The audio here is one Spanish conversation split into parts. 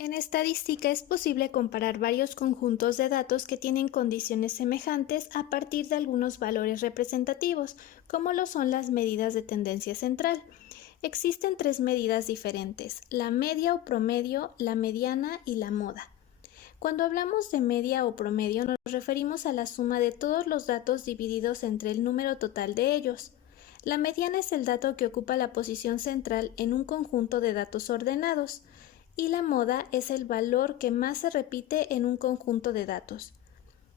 En estadística es posible comparar varios conjuntos de datos que tienen condiciones semejantes a partir de algunos valores representativos, como lo son las medidas de tendencia central. Existen tres medidas diferentes: la media o promedio, la mediana y la moda. Cuando hablamos de media o promedio nos referimos a la suma de todos los datos divididos entre el número total de ellos. La mediana es el dato que ocupa la posición central en un conjunto de datos ordenados, y la moda es el valor que más se repite en un conjunto de datos.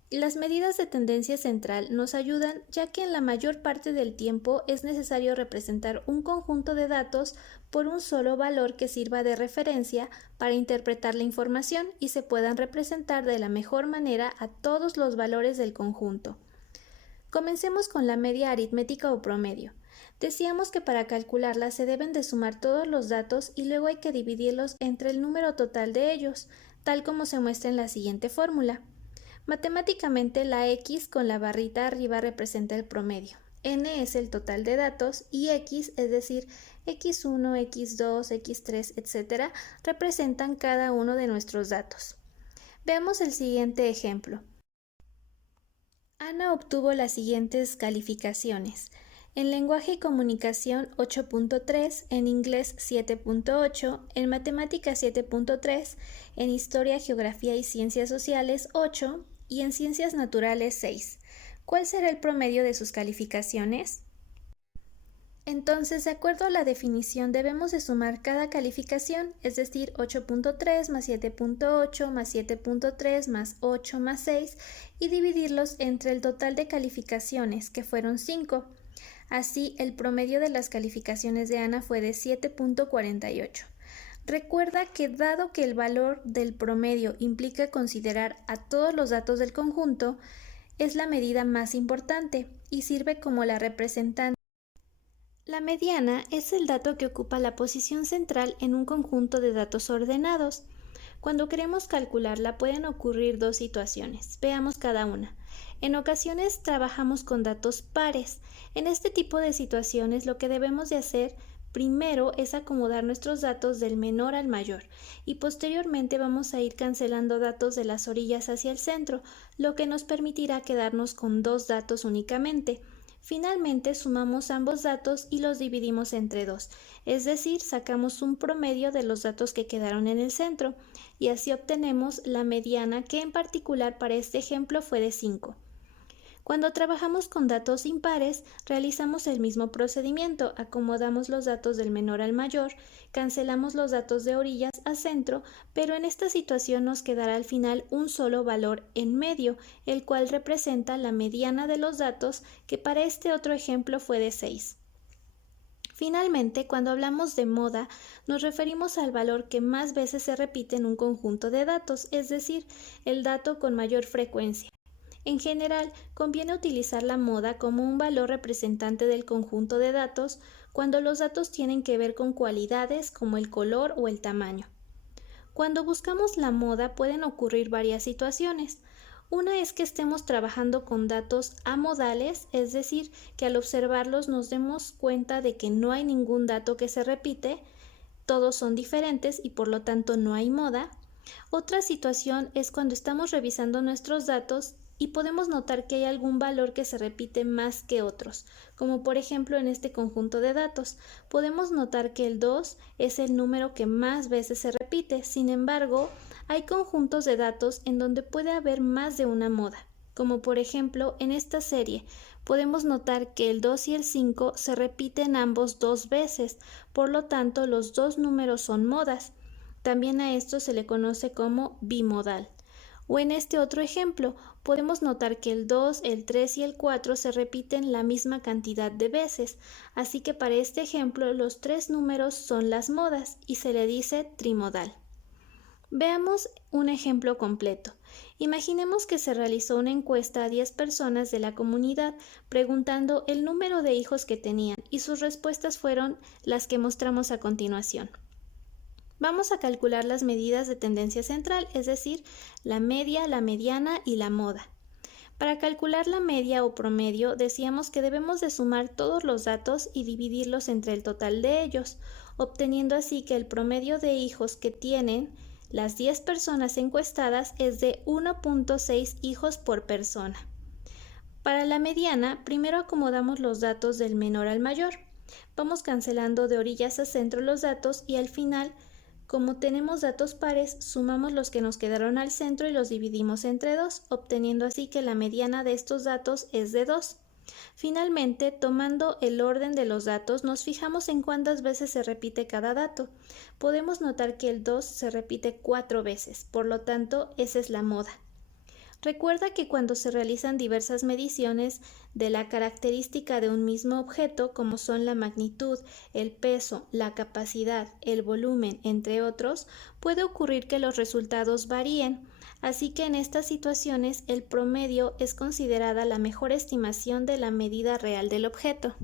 Las medidas de tendencia central nos ayudan ya que en la mayor parte del tiempo es necesario representar un conjunto de datos por un solo valor que sirva de referencia para interpretar la información y se puedan representar de la mejor manera a todos los valores del conjunto. Comencemos con la media aritmética o promedio. Decíamos que para calcularla se deben de sumar todos los datos y luego hay que dividirlos entre el número total de ellos, tal como se muestra en la siguiente fórmula. Matemáticamente, la X con la barrita arriba representa el promedio. N es el total de datos y X, es decir, X1, X2, X3, etc., representan cada uno de nuestros datos. Veamos el siguiente ejemplo. Ana obtuvo las siguientes calificaciones: en lenguaje y comunicación 8.3, en inglés 7.8, en matemáticas 7.3, en historia, geografía y ciencias sociales 8 y en ciencias naturales 6. ¿Cuál será el promedio de sus calificaciones? Entonces, de acuerdo a la definición, debemos de sumar cada calificación, es decir, 8.3 más 7.8 más 7.3 más 8 más 6, y dividirlos entre el total de calificaciones, que fueron 5. Así, el promedio de las calificaciones de Ana fue de 7.48. Recuerda que dado que el valor del promedio implica considerar a todos los datos del conjunto, es la medida más importante y sirve como la representante. La mediana es el dato que ocupa la posición central en un conjunto de datos ordenados. Cuando queremos calcularla pueden ocurrir dos situaciones. Veamos cada una. En ocasiones trabajamos con datos pares. En este tipo de situaciones lo que debemos de hacer primero es acomodar nuestros datos del menor al mayor y posteriormente vamos a ir cancelando datos de las orillas hacia el centro, lo que nos permitirá quedarnos con dos datos únicamente. Finalmente sumamos ambos datos y los dividimos entre 2, es decir, sacamos un promedio de los datos que quedaron en el centro y así obtenemos la mediana, que en particular para este ejemplo fue de 5. Cuando trabajamos con datos impares, realizamos el mismo procedimiento: acomodamos los datos del menor al mayor, cancelamos los datos de orillas a centro, pero en esta situación nos quedará al final un solo valor en medio, el cual representa la mediana de los datos, que para este otro ejemplo fue de 6. Finalmente, cuando hablamos de moda, nos referimos al valor que más veces se repite en un conjunto de datos, es decir, el dato con mayor frecuencia. En general, conviene utilizar la moda como un valor representante del conjunto de datos cuando los datos tienen que ver con cualidades como el color o el tamaño. Cuando buscamos la moda pueden ocurrir varias situaciones. Una es que estemos trabajando con datos amodales, es decir, que al observarlos nos demos cuenta de que no hay ningún dato que se repite, todos son diferentes y por lo tanto no hay moda. Otra situación es cuando estamos revisando nuestros datos y podemos notar que hay algún valor que se repite más que otros, como por ejemplo en este conjunto de datos. Podemos notar que el 2 es el número que más veces se repite. Sin embargo, hay conjuntos de datos en donde puede haber más de una moda, como por ejemplo en esta serie. Podemos notar que el 2 y el 5 se repiten ambos 2 veces, por lo tanto los dos números son modas. También a esto se le conoce como bimodal. O en este otro ejemplo, podemos notar que el 2, el 3 y el 4 se repiten la misma cantidad de veces, así que para este ejemplo los tres números son las modas y se le dice trimodal. Veamos un ejemplo completo. Imaginemos que se realizó una encuesta a 10 personas de la comunidad preguntando el número de hijos que tenían y sus respuestas fueron las que mostramos a continuación. Vamos a calcular las medidas de tendencia central, es decir, la media, la mediana y la moda. Para calcular la media o promedio, decíamos que debemos de sumar todos los datos y dividirlos entre el total de ellos, obteniendo así que el promedio de hijos que tienen Las 10 personas encuestadas es de 1.6 hijos por persona. Para la mediana, primero acomodamos los datos del menor al mayor. Vamos cancelando de orillas a centro los datos y al final, como tenemos datos pares, sumamos los que nos quedaron al centro y los dividimos entre 2, obteniendo así que la mediana de estos datos es de 2. Finalmente, tomando el orden de los datos, nos fijamos en cuántas veces se repite cada dato. Podemos notar que el 2 se repite 4 veces, por lo tanto, esa es la moda. Recuerda que cuando se realizan diversas mediciones de la característica de un mismo objeto, como son la magnitud, el peso, la capacidad, el volumen, entre otros, puede ocurrir que los resultados varíen, así que en estas situaciones el promedio es considerada la mejor estimación de la medida real del objeto.